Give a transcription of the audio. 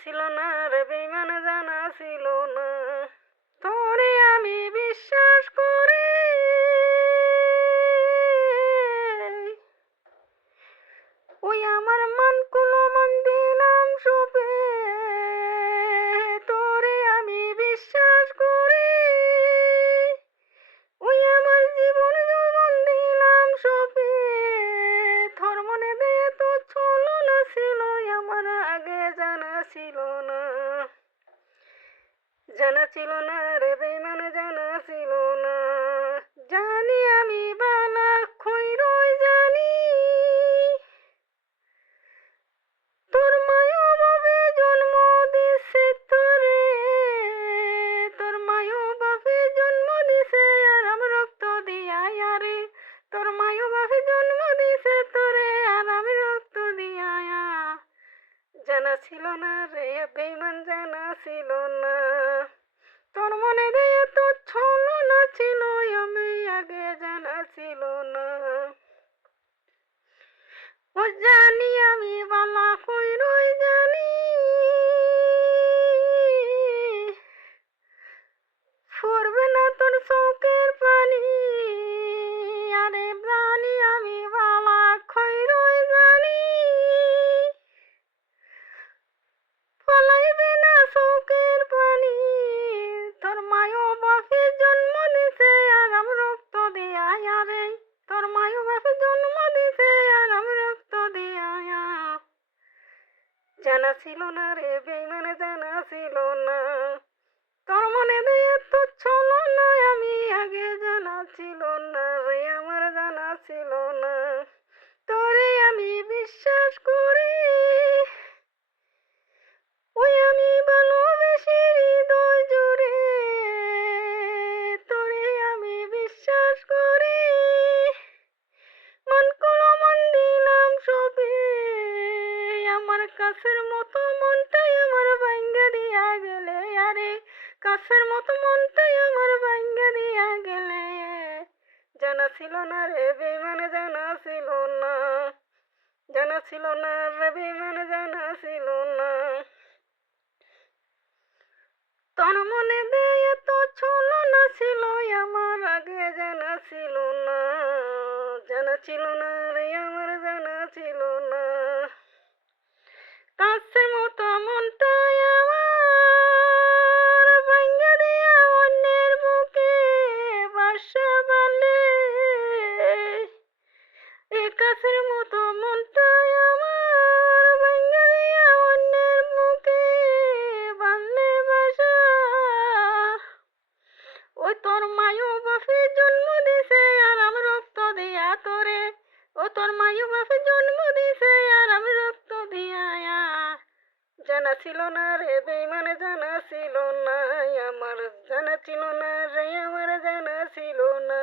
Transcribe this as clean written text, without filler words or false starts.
ছিল না রে বেঈমান, জানা ছিল না। তোরে আমি বিশ্বাস করি, ওই আমার মনগুলো মন দিলাম সবে। তোরে আমি বিশ্বাস করি, ওই আমার জীবন যৌবন দিলাম সবে। তোর মনে দিয়ে তো চলো না ছিল, আমার আগে জানা ছিল না। জানা ছিল না রে বেঈমান, জানা ছিল না। জানি আমি বালা খৈরই জানি, তোর মায়ও বাপে জন্ম দিছে তোরে। তোর মায়ও বাপে জন্ম দিছে আরাম রক্ত দিয়া রে। তোর মায়ও বাপে জন্ম দিছে তোরে আরাম রক্ত দিয়া। জানা ছিল না রে বেঈমান, জানা ছিল না। তোর মনে দিয়ে তো ছলো না ছিল, আমি আগে জানা ছিল না। ও জানি আমি বালা কইরই জানি, ফুরবে না তোর চোখের পানি। আরে জানি আমি বালা কইরই জানি, ফলাইবে না চোখের পানি। তোর মায়ও বাপে জন্ম দিছে আরাম রক্ত দিয়া রে। তোর মায়ও বাপে জন্ম দিছে আরাম রক্ত দিয়া। জানা ছিল না রে বেঈমান, জানা ছিল না। তোর মনে দিয়ে তো চলো না, আমি আগে জানা ছিল না রে আমার, জানা ছিল না। তোরে আমি বিশ্বাস করি, ওই আমি ভালোবেসে হৃদয় জুড়ে। তোরে আমি বিশ্বাস করি, মনগুলো মন দিলাম সবে। আমার কাছের মতো মনটাই আমার ভাঙ্গা দিয়া গেলে আরে। কাছের মতো মনটাই আমার ভাঙ্গা দিয়া গেলে। জানা ছিল না রে বেঈমান, জানা ছিল না। জানা ছিল না রে বেঈমান, জানা ছিল না। তোর মনে দিয়ে তো ছলো না ছিল, আমার আগে জানা ছিল না। জানা ছিল না রে আমার, জানা ছিল না। কাছের মতো মনটাই আমার ভাঙ্গা দিয়া অন্যের বুকে বাসা বাঁধলে। এ কাছের মতো মনটাই আমার ভাঙ্গা দিয়া অন্যের বুকে বাঁধলে বাসা। ওই তোর মায়ও বাপে জন্ম দিছে আরাম রক্ত দিয়া তোরে। ও তোর মায়ও বাপে জন্ম দিছে আরাম রক্ত দিয়া। জানা ছিল না রে বেঈমান, জানা ছিল না আমার। জানা ছিল না রে আমার, জানা ছিল না।